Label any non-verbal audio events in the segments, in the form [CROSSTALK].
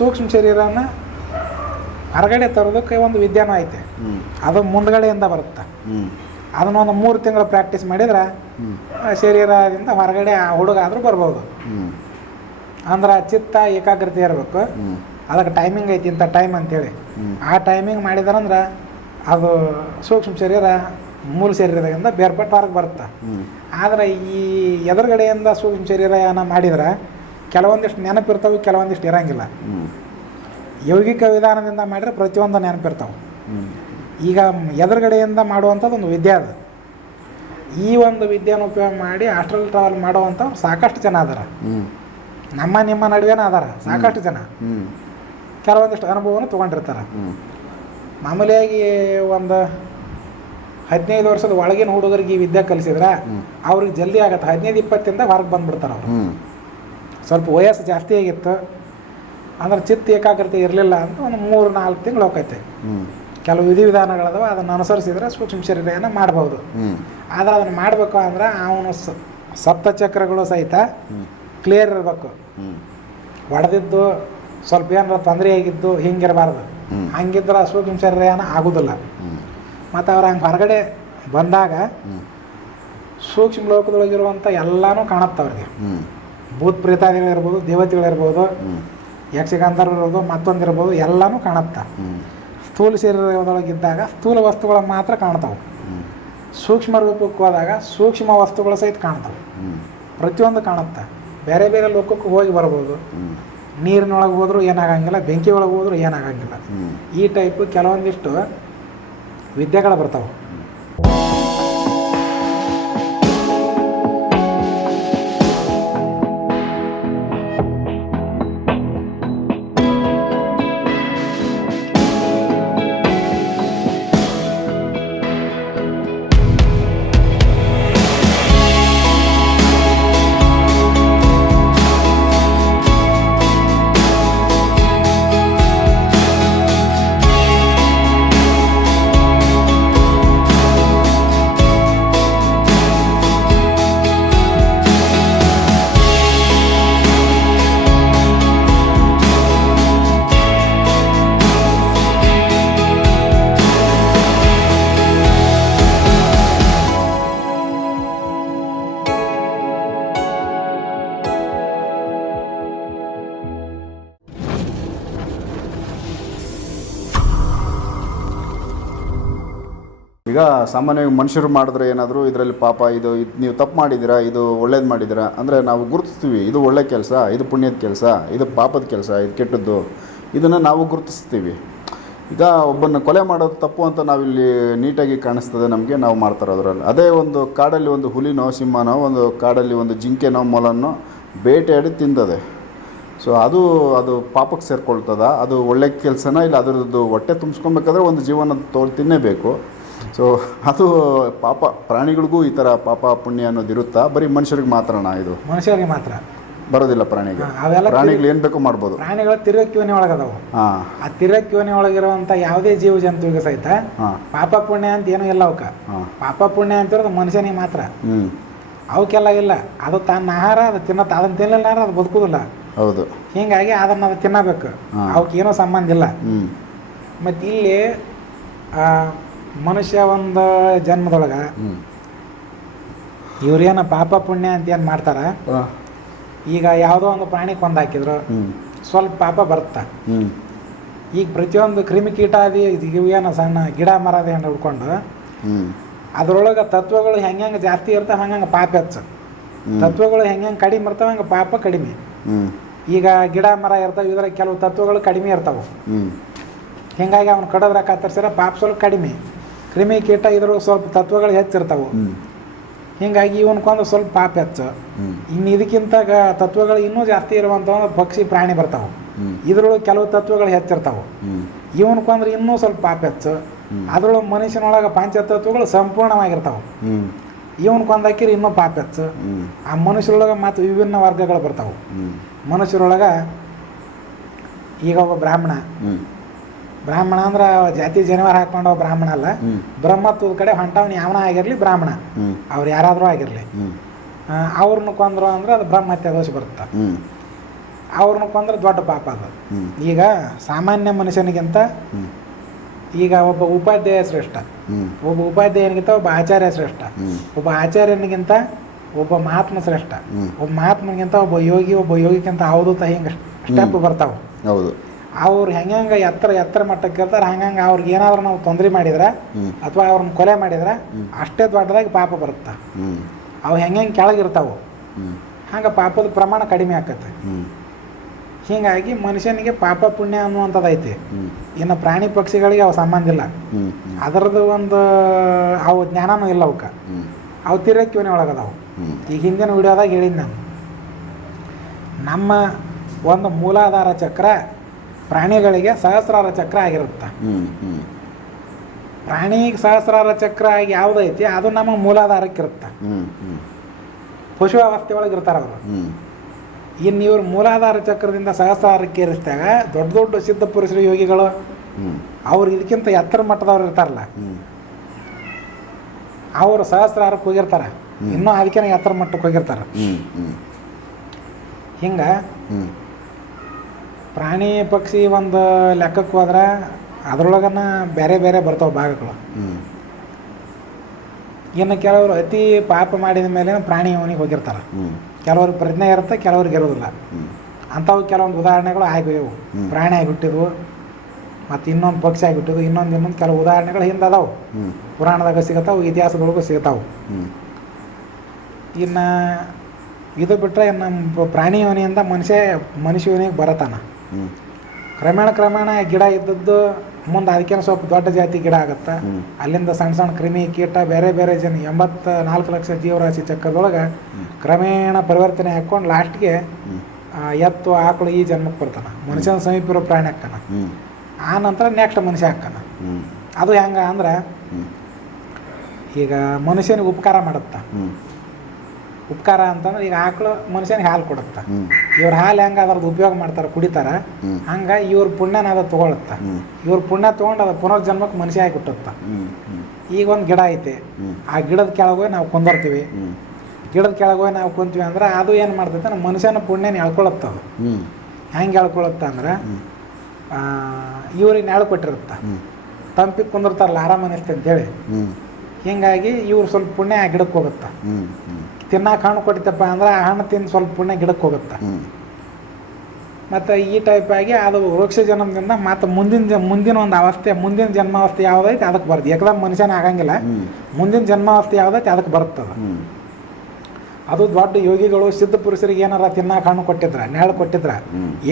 ಸೂಕ್ಷ್ಮ ಶರೀರನ ಹೊರಗಡೆ ತರೋದಕ್ಕೆ ಒಂದು ವಿದ್ಯಾನ ಐತೆ. ಅದು ಮುಂದ್ಗಡೆಯಿಂದ ಬರುತ್ತೆ. ಅದನ್ನ ಒಂದು ಮೂರು ತಿಂಗಳು ಪ್ರಾಕ್ಟೀಸ್ ಮಾಡಿದ್ರೆ ಶರೀರದಿಂದ ಹೊರಗಡೆ ಆ ಹುಡುಗ ಆದರೂ ಬರ್ಬೋದು. ಅಂದ್ರೆ ಚಿತ್ತ ಏಕಾಗ್ರತೆ ಇರಬೇಕು. ಅದಕ್ಕೆ ಟೈಮಿಂಗ್ ಐತಿ ಇಂಥ ಟೈಮ್ ಅಂತೇಳಿ. ಆ ಟೈಮಿಂಗ್ ಮಾಡಿದಾರಂದ್ರೆ ಅದು ಸೂಕ್ಷ್ಮ ಶರೀರ ಮೂಲ ಶರೀರದಿಂದ ಬೇರ್ಪಟ್ಟು ಹೊರಗೆ ಬರುತ್ತೆ. ಆದರೆ ಈ ಎದುರುಗಡೆಯಿಂದ ಸೂಕ್ಷ್ಮ ಶರೀರ ಏನ ಮಾಡಿದ್ರೆ ಕೆಲವೊಂದಿಷ್ಟು ನೆನಪಿರ್ತಾವೆ ಕೆಲವೊಂದಿಷ್ಟು ಇರಂಗಿಲ್ಲ. ಯೌಗಿಕ ವಿಧಾನದಿಂದ ಮಾಡಿದ್ರೆ ಪ್ರತಿಯೊಂದು ನೆನಪಿರ್ತಾವೆ. ಈಗ ಎದುರುಗಡೆಯಿಂದ ಮಾಡುವಂಥದ್ದು ಒಂದು ವಿದ್ಯೆ ಅದು. ಈ ಒಂದು ವಿದ್ಯೆನ ಉಪಯೋಗ ಮಾಡಿ ಆಸ್ಟ್ರಲ್ ಟ್ರಾವೆಲ್ ಮಾಡುವಂಥವ್ರು ಸಾಕಷ್ಟು ಜನ ಅದಾರ. ನಮ್ಮ ನಿಮ್ಮ ನಡುವೆನ ಅದಾರ ಸಾಕಷ್ಟು ಜನ. ಕೆಲವೊಂದಿಷ್ಟು ಅನುಭವವನ್ನು ತೊಗೊಂಡಿರ್ತಾರೆ. ಮಾಮೂಲಿಯಾಗಿ ಒಂದು ಹದಿನೈದು ವರ್ಷದ ಒಳಗಿನ ಹುಡುಗರಿಗೆ ಈ ವಿದ್ಯೆ ಕಲಿಸಿದ್ರೆ. ಅವ್ರಿಗೆ ಜಲ್ದಿ ಆಗತ್ತೆ. ಹದಿನೈದು ಇಪ್ಪತ್ತಿಂದ ಹೊರಗೆ ಬಂದ್ಬಿಡ್ತಾರೆ ಅವರು. ಸ್ವಲ್ಪ ವಯಸ್ಸು ಜಾಸ್ತಿ ಆಗಿತ್ತು. ಅಂದ್ರೆ ಚಿತ್ತ ಏಕಾಗ್ರತೆ ಇರಲಿಲ್ಲ ಅಂತ ಒಂದು ಮೂರು ನಾಲ್ಕು ತಿಂಗಳು ಹೋಗೈತೆ. ಕೆಲವು ವಿಧಿವಿಧಾನಗಳದವ ಅದನ್ನು ಅನುಸರಿಸಿದ್ರೆ ಸೂಕ್ಷ್ಮ ಶರೀರನ ಮಾಡ್ಬೋದು. ಆದ್ರೆ ಅದನ್ನು ಮಾಡಬೇಕು ಅಂದ್ರೆ ಅವನು ಸಪ್ತಚಕ್ರಗಳು ಸಹಿತ ಕ್ಲಿಯರ್ ಇರಬೇಕು. ಒಡೆದಿದ್ದು ಸ್ವಲ್ಪ ಏನಾರ ತೊಂದರೆ ಆಗಿದ್ದು ಹಿಂಗಿರಬಾರ್ದು. ಹಂಗಿದ್ರೆ ಸೂಕ್ಷ್ಮ ಶರೀರನ ಆಗೋದಿಲ್ಲ. ಮತ್ತು ಅವ್ರು ಹಂಗೆ ಹೊರಗಡೆ ಬಂದಾಗ ಸೂಕ್ಷ್ಮ ಲೋಕದೊಳಗಿರುವಂಥ ಎಲ್ಲನೂ ಕಾಣುತ್ತೆ ಅವ್ರಿಗೆ. ಭೂತ್ ಪ್ರೇತಾದಿಗಳಿರ್ಬೋದು ದೇವತೆಗಳಿರ್ಬೋದು ಇರ್ಬೋದು ಯಕ್ಷಗಾಂಧರ್ವ ಇರ್ಬೋದು ಮತ್ತೊಂದಿರ್ಬೋದು ಎಲ್ಲನೂ ಕಾಣುತ್ತೆ. ಸ್ಥೂಲ ಶರೀರದೊಳಗಿದ್ದಾಗ ಸ್ಥೂಲ ವಸ್ತುಗಳು ಮಾತ್ರ ಕಾಣ್ತಾವೆ. ಸೂಕ್ಷ್ಮ ರೂಪಕ್ಕೆ ಹೋದಾಗ ಸೂಕ್ಷ್ಮ ವಸ್ತುಗಳು ಸಹಿತ ಕಾಣ್ತಾವೆ. ಪ್ರತಿಯೊಂದು ಕಾಣುತ್ತೆ. ಬೇರೆ ಬೇರೆ ಲೋಕಕ್ಕೆ ಹೋಗಿ ಬರ್ಬೋದು. ನೀರಿನೊಳಗೆ ಹೋದರೂ ಏನಾಗಂಗಿಲ್ಲ ಬೆಂಕಿ ಒಳಗೆ ಹೋದರೂ ಏನಾಗಂಗಿಲ್ಲ. ಈ ಟೈಪ್ ಕೆಲವೊಂದಿಷ್ಟು ವಿದ್ಯೆಗಳು ಬರ್ತಾವೆ. ಈಗ ಸಾಮಾನ್ಯವಾಗಿ ಮನುಷ್ಯರು ಮಾಡಿದ್ರೆ ಏನಾದರೂ ಇದರಲ್ಲಿ ಪಾಪ ಇದು ಇದು ನೀವು ತಪ್ಪು ಮಾಡಿದ್ದೀರಾ, ಇದು ಒಳ್ಳೇದು ಮಾಡಿದ್ದೀರಾ? ಅಂದರೆ ನಾವು ಗುರುತಿಸ್ತೀವಿ, ಇದು ಒಳ್ಳೆ ಕೆಲಸ, ಇದು ಪುಣ್ಯದ ಕೆಲಸ, ಇದು ಪಾಪದ ಕೆಲಸ, ಇದು ಕೆಟ್ಟದ್ದು. ಇದನ್ನು ನಾವು ಗುರುತಿಸ್ತೀವಿ. ಈಗ ಒಬ್ಬನ ಕೊಲೆ ಮಾಡೋದು ತಪ್ಪು ಅಂತ ನಾವಿಲ್ಲಿ ನೀಟಾಗಿ ಕಾಣಿಸ್ತದೆ ನಮಗೆ, ನಾವು ಮಾಡ್ತಾರೆ ಅದರಲ್ಲಿ. ಅದೇ ಒಂದು ಕಾಡಲ್ಲಿ ಒಂದು ಹುಲಿನೋ, ಸಿಂಹನೋ, ಒಂದು ಕಾಡಲ್ಲಿ ಒಂದು ಜಿಂಕೆನೋ, ಮೊಲನೋ ಬೇಟೆಯಾಡಿ ತಿಂದದೆ ಸೊ ಅದು ಅದು ಪಾಪಕ್ಕೆ ಸೇರ್ಕೊಳ್ತದ, ಅದು ಒಳ್ಳೆ ಕೆಲಸನ ಇಲ್ಲ, ಅದರದ್ದು ಹೊಟ್ಟೆ ತುಂಬಿಸ್ಕೊಬೇಕಾದ್ರೆ ಒಂದು ಜೀವನ ತೋ ತಿನ್ನೇಬೇಕು. ಸೊ ಅದು ಪಾಪ ಪ್ರಾಣಿಗಳಿಗೂ ಈ ಥರ ಪಾಪ ಪುಣ್ಯ ಅನ್ನೋದು ಇರುತ್ತಾ? ಬರೀ ಮನುಷ್ಯರಿಗೆ ಮಾತ್ರನಾ ಇದು? ಮನುಷ್ಯರಿಗೆ ಮಾತ್ರ. ಬರೋದಿಲ್ಲ ಪ್ರಾಣಿಗೆ. ಅವೆಲ್ಲ ಪ್ರಾಣಿಗಳು ಏನು ಬೇಕು ಮಾಡ್ಬೋದು. ಪ್ರಾಣಿಗಳು ತಿರುಗಕ್ಕಿವನೆ ಒಳಗದವು. ಹಾಂ. ಆ ತಿರುಗಕ್ಕಿವನೆ ಒಳಗಿರುವಂಥ ಯಾವುದೇ ಜೀವ ಜಂತುವಿಗೆ ಸಹಿತ ಪಾಪ ಪುಣ್ಯ ಅಂತ ಏನೂ ಇಲ್ಲ ಅವಕ್ಕೆ. ಪಾಪ ಪುಣ್ಯ ಅಂತಿರೋದು ಮನುಷ್ಯನಿಗೆ ಮಾತ್ರ. ಅವಕ್ಕೆಲ್ಲ ಇಲ್ಲ. ಅದು ತನ್ನ ಆಹಾರ ಅದು ತಿನ್ನ ಅದನ್ನ ತಿನ್ನಲಿಲ್ಲ ಅಂದ್ರೆ ಅದು ಬದುಕುದಿಲ್ಲ ಹೌದು. ಹೀಗಾಗಿ ಅದನ್ನ ಅದು ತಿನ್ನಬೇಕು. ಅವಕ್ಕೇನೋ ಸಂಬಂಧ ಇಲ್ಲ. ಮತ್ತು ಇಲ್ಲಿ ಆ, ಮನುಷ್ಯ ಒಂದು ಜನ್ಮದೊಳಗೆ ಇವ್ರೇನು ಪಾಪ ಪುಣ್ಯ ಅಂತ ಏನು ಮಾಡ್ತಾರ? ಈಗ ಯಾವುದೋ ಒಂದು ಪ್ರಾಣಿ ಕೊಂದು ಹಾಕಿದ್ರು ಸ್ವಲ್ಪ ಪಾಪ ಬರುತ್ತೆ? ಈಗ ಪ್ರತಿಯೊಂದು ಕ್ರಿಮಿಕೀಟಾದಿ ಇವೇನು ಸಣ್ಣ ಗಿಡ ಮರದ ಏನು ಹಿಡ್ಕೊಂಡು ಅದರೊಳಗೆ ತತ್ವಗಳು ಹೆಂಗೆ ಜಾಸ್ತಿ ಇರ್ತಾವೆ ಹಂಗಂಗೆ ಪಾಪ ಹೆಚ್ಚು. ತತ್ವಗಳು ಹೆಂಗೆ ಕಡಿಮೆ ಇರ್ತಾವೆ ಹಂಗೆ ಪಾಪ ಕಡಿಮೆ. ಈಗ ಗಿಡ ಮರ ಇರ್ತಾವೆ ಇದ್ರಾಗ ಕೆಲವು ತತ್ವಗಳು ಕಡಿಮೆ ಇರ್ತಾವೆ. ಹಿಂಗಾಗಿ ಹೀಗಾಗಿ ಅವ್ನು ಕಡದ್ರ ಕತ್ತರಿಸಿದ್ರೆ ಪಾಪ ಸ್ವಲ್ಪ ಕಡಿಮೆ. ಕ್ರಿಮಿ ಕೀಟ ಇದ್ರ ಸ್ವಲ್ಪ ತತ್ವಗಳು ಹೆಚ್ಚಿರ್ತಾವೆ. ಹಿಂಗಾಗಿ ಇವನ್ಕೊಂದು ಸ್ವಲ್ಪ ಪಾಪ ಹೆಚ್ಚು. ಇನ್ನು ಇದಕ್ಕಿಂತ ತತ್ವಗಳು ಇನ್ನೂ ಜಾಸ್ತಿ ಇರುವಂತ ಒಂದು ಪಕ್ಷಿ ಪ್ರಾಣಿ ಬರ್ತಾವೆ. ಇದ್ರೊಳಗೆ ಕೆಲವು ತತ್ವಗಳು ಹೆಚ್ಚಿರ್ತಾವೆ. ಇವನ್ಕೊಂದ್ರೆ ಇನ್ನೂ ಸ್ವಲ್ಪ ಪಾಪ ಹೆಚ್ಚು. ಅದ್ರೊಳಗೆ ಮನುಷ್ಯನೊಳಗೆ ಪಂಚತತ್ವಗಳು ಸಂಪೂರ್ಣವಾಗಿರ್ತಾವೆ. ಇವನ್ ಕೊಂದಾಕಿರಿ ಇನ್ನೂ ಪಾಪ ಹೆಚ್ಚು. ಆ ಮನುಷ್ಯರೊಳಗೆ ಮತ್ತು ವಿಭಿನ್ನ ವರ್ಗಗಳು ಬರ್ತಾವೆ. ಮನುಷ್ಯರೊಳಗೆ ಈಗ ಒಬ್ಬ ಬ್ರಾಹ್ಮಣ. ಬ್ರಾಹ್ಮಣ ಅಂದ್ರೆ ಜಾತಿ ಜನಿವಾರ ಹಾಕೊಂಡು ಬ್ರಾಹ್ಮಣ ಅಲ್ಲ. ಬ್ರಹ್ಮತ್ವದ ಕಡೆ ಹೊಂಟವನು ಯಾವನ ಆಗಿರಲಿ ಬ್ರಾಹ್ಮಣ. ಅವ್ರು ಯಾರಾದರೂ ಆಗಿರಲಿ. ಅವ್ರನ್ನ ಕೊಂದ್ರು ಅಂದ್ರೆ ಅದು ಬ್ರಹ್ಮತ್ಯ ದೋಷ ಬರುತ್ತೆ. ಅವ್ರನ್ನ ಕೊಂದ್ರೆ ದೊಡ್ಡ ಪಾಪ ಅದು. ಈಗ ಸಾಮಾನ್ಯ ಮನುಷ್ಯನಿಗಿಂತ ಈಗ ಒಬ್ಬ ಉಪಾಧ್ಯಾಯ ಶ್ರೇಷ್ಠ. ಒಬ್ಬ ಉಪಾಧ್ಯಾಯನಿಗಿಂತ ಒಬ್ಬ ಆಚಾರ್ಯ ಶ್ರೇಷ್ಠ. ಒಬ್ಬ ಆಚಾರ್ಯನಿಗಿಂತ ಒಬ್ಬ ಮಹಾತ್ಮ ಶ್ರೇಷ್ಠ. ಒಬ್ಬ ಮಹಾತ್ಮನಿಗಿಂತ ಒಬ್ಬ ಯೋಗಿ ಒಬ್ಬ ಯೋಗಿಗಿಂತ ಅವಧೂತ ಹಿಂಗೆ ಸ್ಟೆಪ್. ಬರ್ತಾವೆ. ಹೌದು. ಅವ್ರು ಹೆಂಗೆ ಎತ್ತರ ಎತ್ತರ ಮಟ್ಟಕ್ಕೆ ಇರ್ತಾರೆ ಹಂಗಂಗೆ ಅವ್ರಿಗೆ ಏನಾದ್ರು ನಾವು ತೊಂದರೆ ಮಾಡಿದ್ರೆ ಅಥವಾ ಅವ್ರನ್ನ ಕೊಲೆ ಮಾಡಿದ್ರೆ ಅಷ್ಟೇ ದೊಡ್ಡದಾಗಿ ಪಾಪ ಬರುತ್ತೆ. ಅವು ಹೆಂಗೆ ಕೆಳಗಿರ್ತಾವೆ. ಹಂಗೆ ಪಾಪದ ಪ್ರಮಾಣ ಕಡಿಮೆ ಆಕತ್ತೆ. ಹೀಗಾಗಿ ಮನುಷ್ಯನಿಗೆ ಪಾಪ ಪುಣ್ಯ ಅನ್ನುವಂಥದ್ದೈತಿ ಇನ್ನು ಪ್ರಾಣಿ ಪಕ್ಷಿಗಳಿಗೆ ಅವು ಸಂಬಂಧ ಇಲ್ಲ. ಅದರದ್ದು ಒಂದು ಅವು ಜ್ಞಾನನೂ ಇಲ್ಲ ಅವಕ್ಕೆ. ಅವು ತಿರಕ್ಕಿವನೇ ಒಳಗದಾವು. ಈಗ ಹಿಂದಿನ ವಿಡಿಯೋದಾಗ ಹೇಳಿದ್ದು ನಾನು. ನಮ್ಮ ಒಂದು ಮೂಲಾಧಾರ ಚಕ್ರ ಪ್ರಾಣಿಗಳಿಗೆ ಸಹಸ್ರಾರ ಚಕ್ರ ಆಗಿರುತ್ತೆ. ಪ್ರಾಣಿಗೆ ಸಹಸ್ರಾರ ಚಕ್ರ ಆಗಿ ಯಾವುದೈತಿ ಅದು ನಮ್ಮ ಮೂಲಾಧಾರಕ್ಕೆ ಇರುತ್ತೆ ಹ್ಮ್ ಹ್ಮ್. ಪಶು ಅವಸ್ಥೆ ಒಳಗೆ ಇರ್ತಾರೆ ಅವರು. ಇನ್ನು ಇವ್ರು ಮೂಲಾಧಾರ ಚಕ್ರದಿಂದ ಸಹಸ್ರಾರಕ್ಕೆ ಇರಿಸಿದಾಗ ದೊಡ್ಡ ದೊಡ್ಡ ಸಿದ್ಧ ಪುರುಷರು ಯೋಗಿಗಳು ಅವ್ರು ಇದಕ್ಕಿಂತ ಎತ್ತರ ಮಟ್ಟದವ್ರು ಇರ್ತಾರಲ್ಲ. ಅವರು ಸಹಸ್ರಾರಕ್ಕೆ ಹೋಗಿರ್ತಾರೆ ಇನ್ನೂ ಅದಕ್ಕೆ ಎತ್ತರ ಮಟ್ಟಕ್ಕೆ ಹೋಗಿರ್ತಾರೆ. ಹಿಂಗೆ ಪ್ರಾಣಿ ಪಕ್ಷಿ ಒಂದು ಲೆಕ್ಕಕ್ಕೆ ಹೋದ್ರೆ ಅದ್ರೊಳಗನ ಬೇರೆ ಬೇರೆ ಬರ್ತಾವೆ ಭಾಗಗಳು. ಇನ್ನು ಕೆಲವರು ಅತಿ ಪಾಪ ಮಾಡಿದ ಮೇಲೆ ಪ್ರಾಣಿ ಅವನಿಗೆ ಹೋಗಿರ್ತಾರೆ. ಕೆಲವರು ಕೆಲವ್ರಿಗೆ ಪ್ರಜ್ಞೆ ಇರುತ್ತೆ ಕೆಲವ್ರಿಗೆ ಇರೋದಿಲ್ಲ. ಅಂಥವು ಕೆಲವೊಂದು ಉದಾಹರಣೆಗಳು ಆಗಿವೆ. ಪ್ರಾಣಿ ಆಗಿಬಿಟ್ಟಿದ್ವು ಮತ್ತು ಇನ್ನೊಂದು ಪಕ್ಷಿ ಆಗಿಬಿಟ್ಟಿದ್ವು ಇನ್ನೊಂದು ಇನ್ನೊಂದು ಕೆಲವು ಉದಾಹರಣೆಗಳು ಹಿಂದೆ ಅದಾವು. ಪುರಾಣದಾಗ ಸಿಗತಾವು ಇತಿಹಾಸದೊಳಗೂ ಸಿಗತಾವು. ಇನ್ನು ಇದು ಬಿಟ್ಟರೆ ನಮ್ಮ ಪ್ರಾಣಿ ಯೋನಿಯಿಂದ ಮನುಷ್ಯ ಮನುಷ್ಯ ಯೋನಿಗೆ ಬರತಾನ. ಕ್ರಮೇಣ ಕ್ರಮೇಣ ಗಿಡ ಇದ್ದದ್ದು ಮುಂದೆ ಅದಕ್ಕೇನು ಸ್ವಲ್ಪ ದೊಡ್ಡ ಜಾತಿ ಗಿಡ ಆಗುತ್ತೆ? ಅಲ್ಲಿಂದ ಸಣ್ಣ ಸಣ್ಣ ಕ್ರಿಮಿ ಕೀಟ ಬೇರೆ ಬೇರೆ ಜನ ಎಂಬತ್ತ ನಾಲ್ಕು ಲಕ್ಷ ಜೀವರಾಶಿ ಚಕ್ರದೊಳಗೆ ಕ್ರಮೇಣ ಪರಿವರ್ತನೆ ಹಾಕ್ಕೊಂಡು ಲಾಸ್ಟ್ಗೆ ಎತ್ತು ಆಕಳು ಈ ಜನ್ಮಕ್ಕೆ ಬರ್ತಾನೆ ಮನುಷ್ಯನ ಸಮೀಪ ಇರೋ ಪ್ರಾಣಿ ಹಾಕ್ತಾನ ಆ ನಂತರ ನೆಕ್ಸ್ಟ್ ಮನುಷ್ಯ ಹಾಕ್ತಾನ ಅದು ಹೆಂಗೆ ಅಂದ್ರೆ ಈಗ ಮನುಷ್ಯನಿಗೆ ಉಪಕಾರ ಮಾಡುತ್ತಾ? ಉಪಕಾರ ಅಂತಂದ್ರೆ ಈಗ ಆಕಳು ಮನುಷ್ಯನಿಗೆ ಹಾಲು ಕೊಡುತ್ತಾ. ಇವ್ರ ಹಾಲು ಹೆಂಗೆ ಅದ್ರದ್ದು ಉಪಯೋಗ ಮಾಡ್ತಾರೆ ಕುಡಿತಾರ ಹಂಗ ಇವ್ರ ಪುಣ್ಯನ ಅದ ತೊಗೊಳುತ್ತ ಇವ್ರ ಪುಣ್ಯ ತೊಗೊಂಡು ಅದು ಪುನರ್ಜನ್ಮಕ್ಕೆ ಮನುಷ್ಯ ಆಗಿ ಹುಟ್ಟುತ್ತ. ಈಗ ಒಂದು ಗಿಡ ಐತೆ. ಆ ಗಿಡದ ಕೆಳಗೆ ನಾವು ಕುಂದರ್ತೀವಿ. ಗಿಡದ ಕೆಳಗೆ ನಾವು ಕುಂತೀವಿ ಅಂದ್ರೆ ಅದು ಏನು ಮಾಡ್ತೈತೆ ನಮ್ಮ ಮನುಷ್ಯನ ಪುಣ್ಯನ ಎಳ್ಕೊಳತ್ತ ಅದು. ಹೆಂಗೆ ಎಳ್ಕೊಳತ್ತ ಅಂದ್ರೆ ಇವ್ರಿಗೆ ನೆಳು ಕೊಟ್ಟಿರುತ್ತೆ. ತಂಪಿಗೆ ಕುಂದಿರ್ತಾರಲ್ಲ ಆರಾಮ ಅನಿಸ್ತೆ ಅಂತೇಳಿ ಹ್ಮ್. ಹಿಂಗಾಗಿ ಇವ್ರು ಸ್ವಲ್ಪ ಪುಣ್ಯ ಆ ಗಿಡಕ್ಕೆ ಹೋಗುತ್ತೆ. ತಿನ್ನಕ್ಕೆ ಹಣ್ಣು ಕೊಡಿತಪ್ಪ ಅಂದ್ರೆ ಆ ಹಣ್ಣು ತಿಂದು ಸ್ವಲ್ಪ ಪುಣ್ಯ ಗಿಡಕ್ಕೆ ಹೋಗುತ್ತೆ. ಮತ್ತು ಈ ಟೈಪ್ ಆಗಿ ಅದು ವೃಕ್ಷ ಜನ್ಮದಿಂದ ಮತ್ತು ಮುಂದಿನ ಮುಂದಿನ ಒಂದು ಅವಸ್ಥೆ ಮುಂದಿನ ಜನ್ಮಾವಸ್ಥೆ ಯಾವುದೈತೆ ಅದಕ್ಕೆ ಬರುತ್ತೆ. ಯಾಕಂದ್ರೆ ಮನುಷ್ಯನ ಆಗಂಗಿಲ್ಲ. ಮುಂದಿನ ಜನ್ಮಾವಸ್ಥೆ ಯಾವುದೈತೆ ಅದಕ್ಕೆ ಬರುತ್ತದ ಅದು. ದೊಡ್ಡ ಯೋಗಿಗಳು ಸಿದ್ಧ ಪುರುಷರಿಗೆ ಏನಾರ ತಿನ್ನಕ್ಕೆ ಹಣ್ಣು ಕೊಟ್ಟಿದ್ರ ನೆರಳು ಕೊಟ್ಟಿದ್ರ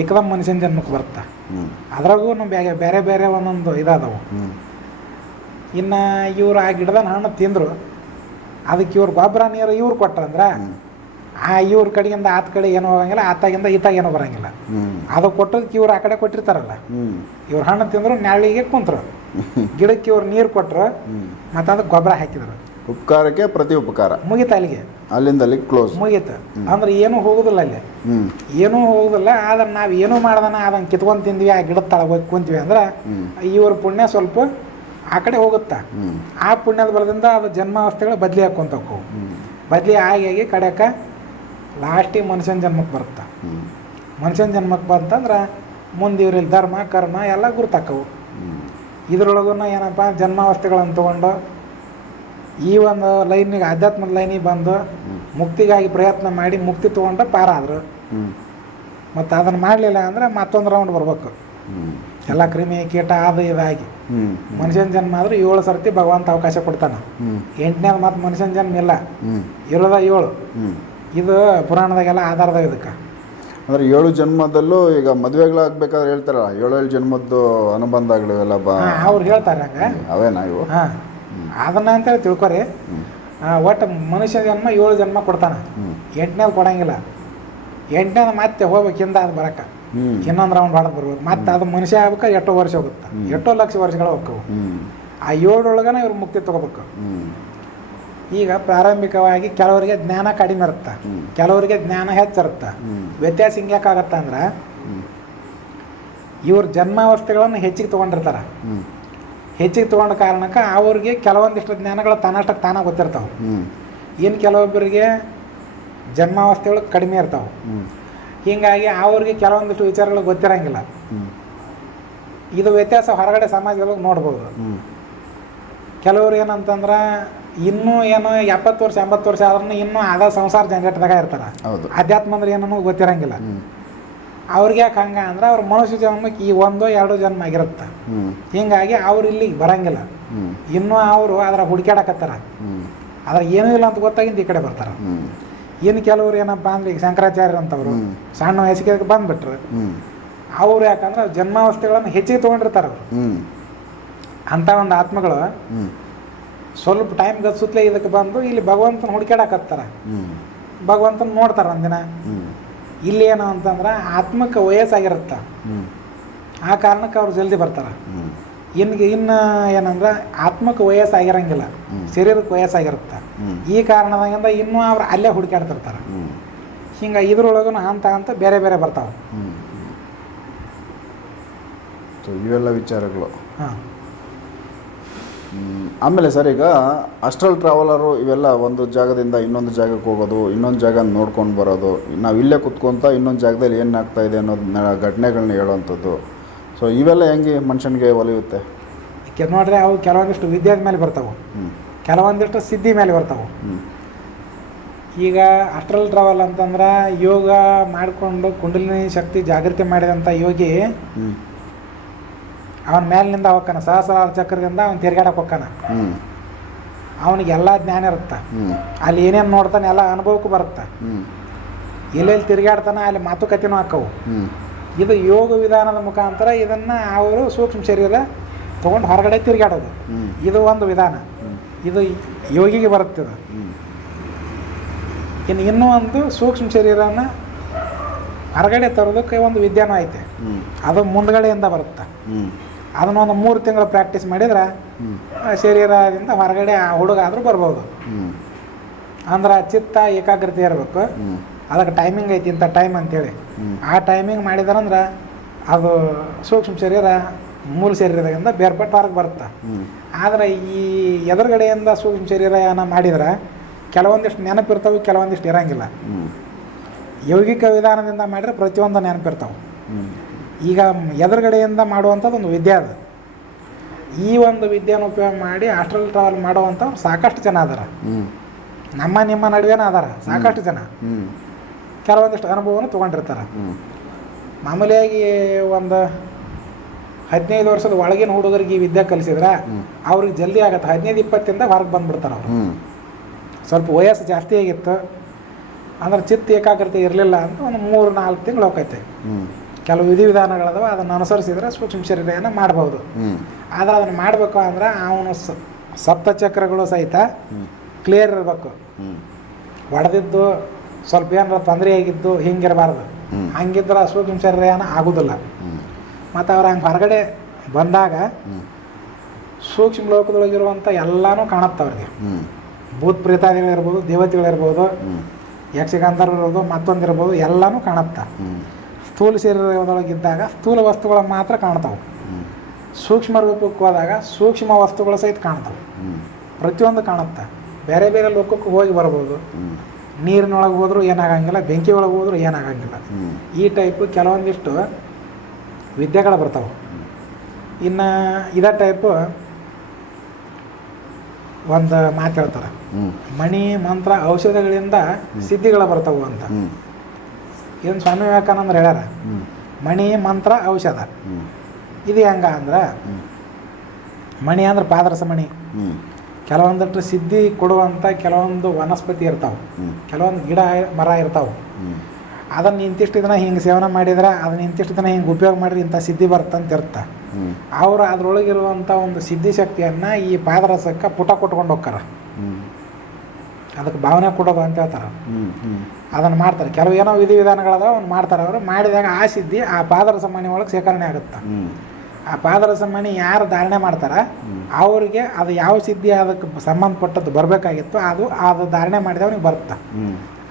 ಏಕದಮ್ ಮನುಷ್ಯನ ಜನ್ಮಕ್ಕೆ ಬರುತ್ತೆ. ಅದ್ರಾಗೂ ಅದ್ರಾಗೂ ಬೇರೆ ಬೇರೆ ಬೇರೆ ಒಂದೊಂದು ಇದಾದವು. ಇನ್ನು ಇವ್ರು ಆ ಗಿಡದ ಹಣ್ಣು ತಿಂದರು ಅದಕ್ಕೆ ಇವ್ರು ಗೊಬ್ಬರ ನೀರು ಇವ್ರು ಕೊಟ್ರಂದ್ರೆ ಆ ಇವ್ರ ಕಡೆಯಿಂದ ಆತ ಕಡೆ ಏನೂ ಹೋಗಂಗಿಲ್ಲ ಆತಾಗಿಂದ ಈತಾಗ ಏನೂ ಬರಂಗಿಲ್ಲ. ಅದು ಕೊಟ್ಟದಕ್ಕೆ ಇವ್ರು ಆ ಕಡೆ ಕೊಟ್ಟಿರ್ತಾರಲ್ಲ. ಇವ್ರು ಹಣ್ಣು ತಿಂದ್ರು ನೆರಳಿಗೆ ಕುಂತ್ರು. [LAUGHS] ಗಿಡಕ್ಕೆ ಇವ್ರು ನೀರು ಕೊಟ್ಟರು ಮತ್ತ ಅದಕ್ಕೆ ಗೊಬ್ಬರ ಹಾಕಿದ್ರು. ಉಪಕಾರಕ್ಕೆ ಪ್ರತಿ ಉಪಕಾರ. ಮುಗೀತು ಅಲ್ಲಿಗೆ. ಅಲ್ಲಿಂದ ಅಲ್ಲಿ ಕ್ಲೋಸ್ ಮುಗೀತು. ಅಂದ್ರೆ ಏನೂ ಹೋಗುದಿಲ್ಲ ಅಲ್ಲಿ. ಏನೂ ಹೋಗುದಿಲ್ಲ ಆದ್ರೆ ನಾವು ಏನೂ ಮಾಡ್ದನ ಅದನ್ನ ಕಿತ್ಕೊಂಡು ತಿಂದ್ವಿ ಆ ಗಿಡದ ತಳಗೆ ಹೋಗಿ ಕುಂತೀವಿ ಅಂದ್ರೆ ಇವ್ರ ಪುಣ್ಯ ಸ್ವಲ್ಪ ಆ ಕಡೆ ಹೋಗುತ್ತಾ? ಆ ಪುಣ್ಯದ ಬಲದಿಂದ ಅದು ಜನ್ಮಾವಸ್ಥೆಗಳು ಬದಲಿ ಹಾಕ್ಕೊಂತಕ್ಕವು ಬದಲಿ ಆಗಿ ಆಗಿ ಕಡೆಕ ಲಾಸ್ಟಿಗೆ ಮನುಷ್ಯನ ಜನ್ಮಕ್ಕೆ ಬರುತ್ತೆ? ಮನುಷ್ಯನ ಜನ್ಮಕ್ಕೆ ಬಂತಂದ್ರೆ ಮುಂದೆ ಇವ್ರಲ್ಲಿ ಧರ್ಮ, ಕರ್ಮ ಎಲ್ಲ ಗುರುತಾಕವು ಇದರೊಳಗೂ ಏನಪ್ಪ, ಜನ್ಮಾವಸ್ಥೆಗಳನ್ನು ತೊಗೊಂಡು ಈ ಒಂದು ಲೈನಿಗೆ, ಆಧ್ಯಾತ್ಮದ ಲೈನಿಗೆ ಬಂದು ಮುಕ್ತಿಗಾಗಿ ಪ್ರಯತ್ನ ಮಾಡಿ ಮುಕ್ತಿ ತೊಗೊಂಡು ಪಾರಾದ್ರು ಮತ್ತು ಅದನ್ನು ಮಾಡಲಿಲ್ಲ ಅಂದರೆ ಮತ್ತೊಂದು ರೌಂಡ್ ಬರ್ಬೇಕು. ಎಲ್ಲ ಕ್ರಿಮಿ ಕೀಟ ಅದು ಇದಾಗಿ ಮನುಷ್ಯನ ಜನ್ಮ ಆದ್ರೆ ಏಳು ಸರ್ತಿ ಭಗವಂತ ಅವಕಾಶ ಕೊಡ್ತಾನ. ಎಂಟನೇ ಎಂಟನೇದು ಮತ್ತೆ ಮನುಷ್ಯನ ಜನ್ಮ ಇಲ್ಲ. ಇರೋದ ಏಳು. ಇದು ಪುರಾಣದಾಗೆಲ್ಲ ಆಧಾರದಾಗ ಇದಕ್ಕೆ. ಅಂದ್ರೆ ಏಳು ಜನ್ಮದಲ್ಲೂ ಈಗ ಮದುವೆಗಳಾಗಬೇಕಾದ್ರೆ ಹೇಳ್ತಾರಲ್ಲ ಏಳು ಏಳು ಜನ್ಮದ್ದು ಅನುಬಂಧಗಳು ಎಲ್ಲ ಬಾ. ಅವ್ರು ಹೇಳ್ತಾರೆ ಹಂಗೆ. ಅವೇನಾ ಇವು? ಹಾಂ. ಅದನ್ನ ಅಂತೇಳಿ ತಿಳ್ಕೊರಿ. ಒಟ್ಟು ಮನುಷ್ಯ ಜನ್ಮ ಏಳು ಜನ್ಮ ಕೊಡ್ತಾನೆ. ಎಂಟನೇದು ಕೊಡಂಗಿಲ್ಲ. ಎಂಟನೇದು ಮತ್ತೆ ಹೋಗ್ಬೇಕಿಂದ ಅದು ಬರಕ್ಕೆ ಇನ್ನೊಂದು ರೌಂಡ್ ಹೊಡೆದು ಬರ್ಬೇಕು ಮತ್ತೆ ಅದು ಮನುಷ್ಯ ಆಗ್ಬೇಕು ಎಷ್ಟೋ ವರ್ಷ ಹೋಗುತ್ತೆ. ಎಷ್ಟೋ ಲಕ್ಷ ವರ್ಷಗಳು ಹೋಗ್ತವೆ. ಆ ಏಳೊಳಗನ ಇವ್ರು ಮುಕ್ತಿ ತಗೋಬೇಕು. ಈಗ ಪ್ರಾರಂಭಿಕವಾಗಿ ಕೆಲವರಿಗೆ ಜ್ಞಾನ ಕಡಿಮೆ ಇರುತ್ತೆ. ಕೆಲವರಿಗೆ ಜ್ಞಾನ ಹೆಚ್ಚಿರುತ್ತೆ ವ್ಯತ್ಯಾಸ ವ್ಯತ್ಯಾಸ ಹಿಂಗ್ಯಾಕಾಗತ್ತೆ ಅಂದ್ರೆ ಇವ್ರ ಜನ್ಮಾವಸ್ಥೆಗಳನ್ನು ಹೆಚ್ಚಿಗೆ ತೊಗೊಂಡಿರ್ತಾರೆ. ಹೆಚ್ಚಿಗೆ ತಗೊಂಡ ಕಾರಣಕ್ಕೆ ಅವ್ರಿಗೆ ಕೆಲವೊಂದಿಷ್ಟು ಜ್ಞಾನಗಳು ತಾನಷ್ಟಕ್ಕೆ ತಾನ ಗೊತ್ತಿರ್ತಾವೆ. ಏನು ಇನ್ನು ಕೆಲವೊಬ್ಬರಿಗೆ ಜನ್ಮಾವಸ್ಥೆಗಳು ಕಡಿಮೆ ಇರ್ತಾವೆ. ಹೀಗಾಗಿ ಅವ್ರಿಗೆ ಕೆಲವೊಂದಿಷ್ಟು ವಿಚಾರಗಳು ಗೊತ್ತಿರಂಗಿಲ್ಲ. ಇದು ವ್ಯತ್ಯಾಸ ಹೊರಗಡೆ ಸಮಾಜದೊಳಗೆ ನೋಡ್ಬೋದು. ಕೆಲವ್ರು ಏನಂತಂದ್ರೆ ಇನ್ನೂ ಏನು ಎಪ್ಪತ್ತು ವರ್ಷ ಎಂಬತ್ತು ವರ್ಷ ಆದ್ರೂ ಇನ್ನೂ ಅದ ಸಂಸಾರ ಜಂಜಾಟದಾಗ ಇರ್ತಾರೆ. ಅಧ್ಯಾತ್ಮ ಅಂದ್ರೆ ಏನನ್ನೂ ಗೊತ್ತಿರಂಗಿಲ್ಲ. ಅವ್ರಿಗೆ ಯಾಕೆ ಹಂಗೆ ಅಂದ್ರೆ ಅವ್ರ ಮನುಷ್ಯ ಜನ್ಮಕ್ಕೆ ಈ ಒಂದೋ ಎರಡೋ ಜನ್ಮ ಆಗಿರುತ್ತೆ. ಹಿಂಗಾಗಿ ಅವ್ರು ಇಲ್ಲಿ ಬರಂಗಿಲ್ಲ. ಇನ್ನೂ ಅವರು ಅದರ ಹುಡುಕ್ಯಾಡಕತ್ತಾರ. ಆದ್ರೆ ಅದ್ರ ಏನೂ ಇಲ್ಲ ಅಂತ ಗೊತ್ತಾಗಿಂದ ಈ ಕಡೆ ಬರ್ತಾರೆ. ಇನ್ನು ಕೆಲವ್ರು ಏನಪ್ಪ ಅಂದ್ರೆ ಈಗ ಶಂಕರಾಚಾರ್ಯ ಅಂತವ್ರು. ಸಣ್ಣ ವಯಸ್ಸಿಗೆ ಬಂದ್ಬಿಟ್ರು. ಅವ್ರು ಯಾಕಂದ್ರೆ ಜನ್ಮಾವಸ್ಥೆಗಳನ್ನು ಹೆಚ್ಚಿಗೆ ತೊಗೊಂಡಿರ್ತಾರೆ ಅವರು. ಅಂತ ಅಂಥ ಒಂದು ಆತ್ಮಗಳು ಸ್ವಲ್ಪ ಟೈಮ್ ಗತ್ಸುತ್ತಲೇ ಇದಕ್ಕೆ ಬಂದು ಇಲ್ಲಿ ಭಗವಂತನ ಹುಡುಕಾಡಕತ್ತಾರ ಭಗವಂತನ ನೋಡ್ತಾರ ಒಂದಿನ. ಇಲ್ಲಿ ಏನು ಅಂತಂದ್ರೆ ಆತ್ಮಕ್ಕೆ ವಯಸ್ಸಾಗಿರುತ್ತೆ. ಆ ಕಾರಣಕ್ಕೆ ಅವ್ರು ಜಲ್ದಿ ಬರ್ತಾರೆ. ಹ್ಞೂ ಇನ್ನು ಏನಂದ್ರೆ ಆತ್ಮಕ್ಕೆ ವಯಸ್ಸಾಗಿರಂಗಿಲ್ಲ. ಶರೀರಕ್ಕೆ ವಯಸ್ಸಾಗಿರುತ್ತೆ. ಈ ಕಾರಣದಾಗಿಂದ ಇನ್ನೂ ಅವ್ರು ಅಲ್ಲೇ ಹುಡುಕಾಡ್ತಿರ್ತಾರೆ ಹಿಂಗೆ ಇದ್ರೊಳಗೂ ಹಂತ ಹಂತ ಬೇರೆ ಬೇರೆ ಬರ್ತಾವೆ. ಸೊ ಇವೆಲ್ಲ ವಿಚಾರಗಳು. ಹಾಂ. ಆಮೇಲೆ ಸರ್ ಈಗ ಅಸ್ಟ್ರಲ್ ಟ್ರಾವೆಲರು ಇವೆಲ್ಲ ಒಂದು ಜಾಗದಿಂದ ಇನ್ನೊಂದು ಜಾಗಕ್ಕೆ ಹೋಗೋದು ಇನ್ನೊಂದು ಜಾಗ ನೋಡ್ಕೊಂಡು ಬರೋದು ನಾವು ಇಲ್ಲೇ ಕುತ್ಕೊತ ಇನ್ನೊಂದು ಜಾಗದಲ್ಲಿ ಏನಾಗ್ತಾ ಇದೆ ಅನ್ನೋದು ಘಟನೆಗಳನ್ನ ಹೇಳೋವಂಥದ್ದು ಸೊ ಇವೆಲ್ಲ ಹೆಂಗೆ ಮನುಷ್ಯನಿಗೆ ಒಲಿಯುತ್ತೆ? ಕೆ- ನೋಡ್ರಿ ಅವು ಕೆಲವೊಂದಿಷ್ಟು ವಿದ್ಯಾದ ಮೇಲೆ ಬರ್ತಾವೆ. ಕೆಲವೊಂದಿಷ್ಟು ಸಿದ್ಧಿ ಮೇಲೆ ಬರ್ತಾವೆ. ಈಗ ಅಸ್ಟ್ರಲ್ ಟ್ರಾವೆಲ್ ಅಂತಂದ್ರೆ ಯೋಗ ಮಾಡಿಕೊಂಡು ಕುಂಡಲಿನಿ ಶಕ್ತಿ ಜಾಗೃತಿ ಮಾಡಿದಂಥ ಯೋಗಿ ಅವನ ಮೇಲಿನಿಂದ ಹೋಗ್ತಾನೆ ಸಹಸ್ರಾರ ಚಕ್ರದಿಂದ ಅವ್ನು ತಿರ್ಗಾಡಕ್ಕೆ ಹೋಗ್ತಾನೆ. ಅವನಿಗೆ ಎಲ್ಲ ಜ್ಞಾನ ಇರುತ್ತೆ. ಅಲ್ಲಿ ಏನೇನು ನೋಡ್ತಾನೆ ಎಲ್ಲ ಅನುಭವಕ್ಕೂ ಬರುತ್ತೆ. ಎಲ್ಲೆಲ್ಲಿ ತಿರುಗಾಡ್ತಾನೆ ಅಲ್ಲಿ ಮಾತುಕತೆನೂ ಹಾಕವು. ಇದು ಯೋಗ ವಿಧಾನದ ಮುಖಾಂತರ ಇದನ್ನು ಅವರು ಸೂಕ್ಷ್ಮ ಶರೀರ ತೊಗೊಂಡು ಹೊರಗಡೆ ತಿರುಗಾಡೋದು. ಇದು ಒಂದು ವಿಧಾನ. ಇದು ಯೋಗಿಗೆ ಬರುತ್ತೆ ಇನ್ನು ಇನ್ನೂ ಒಂದು ಸೂಕ್ಷ್ಮ ಶರೀರನ ಹೊರಗಡೆ ತರೋದಕ್ಕೆ ಒಂದು ವಿದ್ಯಾನೂ ಐತೆ. ಅದು ಮುಂದ್ಗಡೆಯಿಂದ ಬರುತ್ತೆ. ಅದನ್ನೊಂದು ಅದನ್ನ ಒಂದು ಮೂರು ತಿಂಗಳು ಪ್ರಾಕ್ಟೀಸ್ ಮಾಡಿದ್ರೆ ಶರೀರದಿಂದ ಹೊರಗಡೆ ಆ ಹುಡುಗ ಆದರೂ ಬರ್ಬೋದು. ಅಂದ್ರೆ ಚಿತ್ತ ಏಕಾಗ್ರತೆ ಇರಬೇಕು. ಅದಕ್ಕೆ ಟೈಮಿಂಗ್ ಐತಿ ಇಂಥ ಟೈಮ್ ಅಂತೇಳಿ. ಆ ಟೈಮಿಂಗ್ ಮಾಡಿದಾರಂದ್ರೆ ಅದು ಸೂಕ್ಷ್ಮ ಶರೀರ ಮೂಲ ಶರೀರದಾಗಿಂದ ಬೇರ್ಪಟ್ಟು ಹೊರಗೆ ಬರುತ್ತೆ. ಆದರೆ ಈ ಎದುರುಗಡೆಯಿಂದ ಸೂಕ್ಷ್ಮ ಶರೀರ ಏನ ಮಾಡಿದ್ರೆ ಕೆಲವೊಂದಿಷ್ಟು ನೆನಪಿರ್ತಾವೆ ಕೆಲವೊಂದಿಷ್ಟು ಇರಂಗಿಲ್ಲ. ಯೌಗಿಕ ವಿಧಾನದಿಂದ ಮಾಡಿದ್ರೆ ಪ್ರತಿಯೊಂದು ನೆನಪಿರ್ತಾವೆ. ಈಗ ಎದುರುಗಡೆಯಿಂದ ಮಾಡುವಂಥದ್ದು ಒಂದು ವಿದ್ಯೆ ಅದು. ಈ ಒಂದು ವಿದ್ಯೆನ ಉಪಯೋಗ ಮಾಡಿ ಆಸ್ಟ್ರಲ್ ಟ್ರಾವೆಲ್ ಮಾಡುವಂಥವ್ರು ಸಾಕಷ್ಟು ಜನ ಅದಾರ. ನಮ್ಮ ನಿಮ್ಮ ನಡುವೆನ ಅದಾರ. ಸಾಕಷ್ಟು ಜನ. ಕೆಲವೊಂದಿಷ್ಟು ಅನುಭವವನ್ನು ತೊಗೊಂಡಿರ್ತಾರೆ. ಮಾಮೂಲಿಯಾಗಿ ಒಂದು ಹದಿನೈದು ವರ್ಷದ ಒಳಗಿನ ಹುಡುಗರಿಗೆ ಈ ವಿದ್ಯೆ ಕಲಿಸಿದ್ರೆ. ಅವ್ರಿಗೆ ಜಲ್ದಿ ಆಗತ್ತೆ. ಹದಿನೈದು ಇಪ್ಪತ್ತಿಂದ ಹೊರಗೆ ಬಂದ್ಬಿಡ್ತಾರೆ ಅವರು. ಸ್ವಲ್ಪ ವಯಸ್ಸು ಜಾಸ್ತಿ ಆಗಿತ್ತು. ಅಂದ್ರೆ ಚಿತ್ತ ಏಕಾಗ್ರತೆ ಇರಲಿಲ್ಲ ಅಂತ ಒಂದು ಮೂರು ನಾಲ್ಕು ತಿಂಗಳು ಹೋಗೈತೆ. ಕೆಲವು ವಿಧಿವಿಧಾನಗಳದಾವ ಅದನ್ನು ಅನುಸರಿಸಿದ್ರೆ ಸೂಕ್ಷ್ಮ ಶರೀರನ ಮಾಡ್ಬೋದು. ಹ್ಞೂ ಆದರೆ ಅದನ್ನು ಮಾಡಬೇಕು ಅಂದ್ರೆ ಅವನು ಸಪ್ತಚಕ್ರಗಳು ಸಹಿತ ಕ್ಲಿಯರ್ ಇರಬೇಕು. ಹೊಡೆದಿದ್ದು ಸ್ವಲ್ಪ ಏನಾರ ತೊಂದರೆ ಆಗಿದ್ದು ಹಿಂಗಿರಬಾರ್ದು. ಹಂಗಿದ್ರೆ ಸೂಕ್ಷ್ಮ ಶರೀರನ ಆಗೋದಿಲ್ಲ. ಮತ್ತು ಅವ್ರು ಹಂಗೆ ಹೊರಗಡೆ ಬಂದಾಗ ಸೂಕ್ಷ್ಮ ಲೋಕದೊಳಗಿರುವಂಥ ಎಲ್ಲನೂ ಕಾಣುತ್ತೆ ಅವ್ರಿಗೆ. ಭೂತ್ ಪ್ರೇತಾದಿಗಳಿರ್ಬೋದು ದೇವತೆಗಳಿರ್ಬೋದು ಹ್ಞೂ ಯಕ್ಷಗಾಂಧರ್ವ ಇರ್ಬೋದು ಮತ್ತೊಂದಿರ್ಬೋದು ಎಲ್ಲನೂ ಕಾಣುತ್ತೆ. ಸ್ಥೂಲ ಶರೀರದೊಳಗಿದ್ದಾಗ ಸ್ಥೂಲ ವಸ್ತುಗಳು ಮಾತ್ರ ಕಾಣ್ತಾವೆ. ಸೂಕ್ಷ್ಮ ರೂಪಕ್ಕೆ ಹೋದಾಗ ಸೂಕ್ಷ್ಮ ವಸ್ತುಗಳು ಸಹಿತ ಕಾಣ್ತಾವೆ. ಪ್ರತಿಯೊಂದು ಕಾಣುತ್ತೆ. ಬೇರೆ ಬೇರೆ ಲೋಕಕ್ಕೆ ಹೋಗಿ ಬರ್ಬೋದು. ನೀರಿನೊಳಗೆ ಹೋದರೂ ಏನಾಗಂಗಿಲ್ಲ ಬೆಂಕಿ ಒಳಗೆ ಹೋದರೂ ಏನಾಗಂಗಿಲ್ಲ. ಈ ಟೈಪ್ ಕೆಲವೊಂದಿಷ್ಟು ವಿದ್ಯೆಗಳು ಬರ್ತಾವೆ. ಇನ್ನು ಇದೇ ಟೈಪ್ ಒಂದು ಮಾತು ಹೇಳ್ತಾರೆ. ಮಣಿ ಮಂತ್ರ ಔಷಧಗಳಿಂದ ಸಿದ್ಧಿಗಳು ಬರ್ತಾವು ಅಂತ. ಇದನ್ನು ಏನು ಸ್ವಾಮಿ ವಿವೇಕಾನಂದ್ರ ಹೇಳ್ಯಾರ? ಮಣಿ ಮಂತ್ರ ಔಷಧ. ಇದು ಹೆಂಗ ಅಂದ್ರೆ ಮಣಿ ಅಂದ್ರೆ ಪಾದರಸ ಮಣಿ. ಕೆಲವೊಂದಷ್ಟು ಸಿದ್ಧಿ ಕೊಡುವಂಥ ಕೆಲವೊಂದು ವನಸ್ಪತಿ ಇರ್ತಾವೆ. ಕೆಲವೊಂದು ಗಿಡ ಮರ ಇರ್ತಾವೆ. ಅದನ್ನು ಇಂತಿಷ್ಟು ದಿನ ಹಿಂಗೆ ಸೇವನೆ ಮಾಡಿದ್ರೆ ಅದನ್ನ ಇಂತಿಷ್ಟು ದಿನ ಹಿಂಗೆ ಉಪಯೋಗ ಮಾಡಿದ್ರೆ ಇಂಥ ಸಿದ್ಧಿ ಬರ್ತಂತ ಇರುತ್ತೆ ಹ್ಞೂ ಅವರು ಅದರೊಳಗಿರುವಂಥ ಒಂದು ಸಿದ್ಧಿ ಶಕ್ತಿಯನ್ನು ಈ ಪಾದರಸಕ್ಕೆ ಪುಟ ಕೊಟ್ಕೊಂಡು ಹೋಗ್ತಾರೆ. ಅದಕ್ಕೆ ಭಾವನೆ ಕೊಡೋದು ಅಂತ ಹೇಳ್ತಾರೆ. ಅದನ್ನು ಮಾಡ್ತಾರೆ. ಕೆಲವು ಏನೋ ವಿಧಿವಿಧಾನಗಳದಾವ ಅವ್ನು ಮಾಡ್ತಾರೆ. ಅವರು ಮಾಡಿದಾಗ ಆ ಸಿದ್ಧಿ ಆ ಪಾದರಸ ಮನೆ ಒಳಗೆ ಶೇಖರಣೆ ಆಗುತ್ತೆ. ಆ ಪಾದರಸ ಮಣಿ ಯಾರು ಧಾರಣೆ ಮಾಡ್ತಾರ, ಅವ್ರಿಗೆ ಅದು ಯಾವ ಸಿದ್ಧಿ ಅದಕ್ಕೆ ಸಂಬಂಧಪಟ್ಟದ್ದು ಬರಬೇಕಾಗಿತ್ತು ಅದು ಅದು ಧಾರಣೆ ಮಾಡಿದವನಿಗೆ ಬರುತ್ತೆ.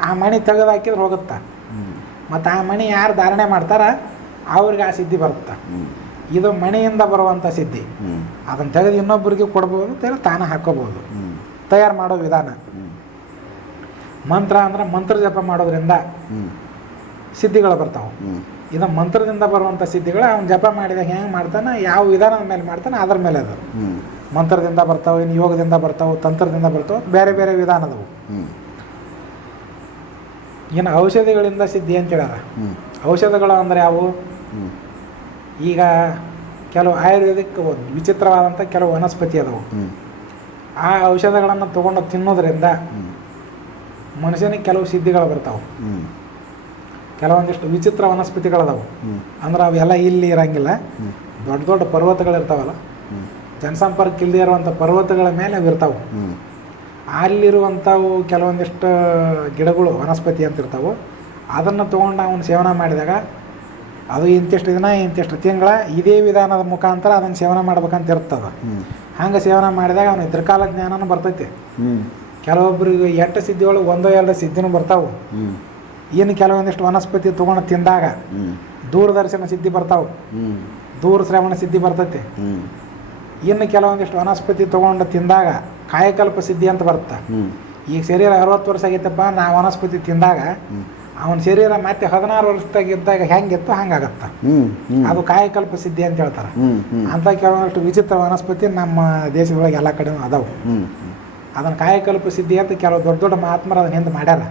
ಆ ಮಣಿ ತೆಗೆದು ಹಾಕಿದ್ರೆ ಹೋಗುತ್ತೆ. ಮತ್ತು ಆ ಮಣಿ ಯಾರು ಧಾರಣೆ ಮಾಡ್ತಾರ, ಅವ್ರಿಗೆ ಆ ಸಿದ್ಧಿ ಬರುತ್ತೆ. ಇದು ಮಣಿಯಿಂದ ಬರುವಂಥ ಸಿದ್ಧಿ. ಅದನ್ನು ತೆಗೆದು ಇನ್ನೊಬ್ಬರಿಗೆ ಕೊಡ್ಬೋದು ತೆಗೆದು ತಾನೇ ಹಾಕೋಬೋದು. ಹ್ಞೂ ತಯಾರು ಮಾಡೋ ವಿಧಾನ. ಮಂತ್ರ ಅಂದ್ರೆ ಮಂತ್ರ ಜಪ ಮಾಡೋದ್ರಿಂದ ಸಿದ್ಧಿಗಳು ಬರ್ತಾವೆ. ಇದು ಮಂತ್ರದಿಂದ ಬರುವಂಥ ಸಿದ್ಧಿಗಳು ಅವ್ನು ಜಪ ಮಾಡಿದಾಗ ಹೆಂಗೆ ಮಾಡ್ತಾನೆ ಯಾವ ವಿಧಾನದ ಮೇಲೆ ಮಾಡ್ತಾನೆ ಅದ್ರ ಮೇಲೆ ಅದು. ಮಂತ್ರದಿಂದ ಬರ್ತಾವೆ ಇನ್ನು ಯೋಗದಿಂದ ಬರ್ತಾವೆ ತಂತ್ರದಿಂದ ಬರ್ತಾವೆ ಬೇರೆ ಬೇರೆ ವಿಧಾನದವು. ಇನ್ನು ಔಷಧಿಗಳಿಂದ ಸಿದ್ಧಿ ಅಂತ ಹೇಳ್ಯಾರ. ಔಷಧಗಳು ಅಂದರೆ ಯಾವು? ಈಗ ಕೆಲವು ಆಯುರ್ವೇದಿಕ್ ವಿಚಿತ್ರವಾದಂಥ ಕೆಲವು ವನಸ್ಪತಿ ಅದಾವು. ಆ ಔಷಧಗಳನ್ನು ತೊಗೊಂಡು ತಿನ್ನೋದ್ರಿಂದ ಮನುಷ್ಯನಿಗೆ ಕೆಲವು ಸಿದ್ಧಿಗಳು ಬರ್ತಾವೆ. ಕೆಲವೊಂದಿಷ್ಟು ವಿಚಿತ್ರ ವನಸ್ಪತಿಗಳದಾವು. ಅಂದ್ರೆ ಅವೆಲ್ಲ ಇಲ್ಲಿ ಇರಂಗಿಲ್ಲ. ದೊಡ್ಡ ದೊಡ್ಡ ಪರ್ವತಗಳಿರ್ತಾವಲ್ಲ. ಜನಸಂಪರ್ಕ ಇಲ್ಲದೆ ಇರುವಂಥ ಪರ್ವತಗಳ ಮೇಲೆ ಅವು ಇರ್ತಾವೆ. ಹ್ಞೂ ಅಲ್ಲಿರುವಂಥವು ಕೆಲವೊಂದಿಷ್ಟು ಗಿಡಗಳು ವನಸ್ಪತಿ ಅಂತ ಇರ್ತಾವೆ. ಅದನ್ನು ತೊಗೊಂಡು ಅವನು ಸೇವನೆ ಮಾಡಿದಾಗ ಅದು ಇಂತಿಷ್ಟು ದಿನ ಇಂತಿಷ್ಟು ತಿಂಗಳ ಇದೇ ವಿಧಾನದ ಮುಖಾಂತರ ಅದನ್ನು ಸೇವನೆ ಮಾಡ್ಬೇಕಂತ ಇರ್ತದೆ. ಹಂಗೆ ಸೇವನೆ ಮಾಡಿದಾಗ ಅವನಿಗೆ ತ್ರಿಕಾಲ ಜ್ಞಾನನೂ ಬರ್ತೈತಿ. ಕೆಲವೊಬ್ಬರಿಗೆ ಎಂಟು ಸಿದ್ಧಿಗಳು ಒಂದೋ ಎರಡು ಸಿದ್ಧಿನೂ ಬರ್ತಾವೆ. ಇನ್ನು ಕೆಲವೊಂದಿಷ್ಟು ವನಸ್ಪತಿ ತೊಗೊಂಡು ತಿಂದಾಗ ದೂರದರ್ಶನ ಸಿದ್ಧಿ ಬರ್ತಾವೆ. ದೂರ ಶ್ರವಣ ಸಿದ್ಧಿ ಬರ್ತೈತಿ. ಇನ್ನು ಕೆಲವೊಂದಿಷ್ಟು ವನಸ್ಪತಿ ತೊಗೊಂಡು ತಿಂದಾಗ ಕಾಯಕಲ್ಪ ಸಿದ್ಧಿ ಅಂತ ಬರುತ್ತೆ. ಈಗ ಶರೀರ ಅರವತ್ತು ವರ್ಷ ಆಗೈತಪ್ಪ ನಾ ವನಸ್ಪತಿ ತಿಂದಾಗ ಅವನ ಶರೀರ ಮತ್ತೆ ಹದಿನಾರು ವರ್ಷದಾಗಿದ್ದಾಗ ಹೆಂಗಿತ್ತು ಹಂಗಾಗತ್ತ. ಅದು ಕಾಯಕಲ್ಪ ಸಿದ್ಧಿ ಅಂತ ಹೇಳ್ತಾರೆ. ಅಂತ ಕೆಲವೊಂದಷ್ಟು ವಿಚಿತ್ರ ವನಸ್ಪತಿ ನಮ್ಮ ದೇಶದೊಳಗೆ ಎಲ್ಲ ಕಡೆ ಅದಾವು. ಅದನ್ನು ಕಾಯಕಲ್ಪ ಸಿದ್ಧಿ ಅಂತ ಕೆಲವು ದೊಡ್ಡ ದೊಡ್ಡ ಮಹಾತ್ಮರು ಅದನ್ನ ಹಿಂದೆ ಮಾಡ್ಯಾರ.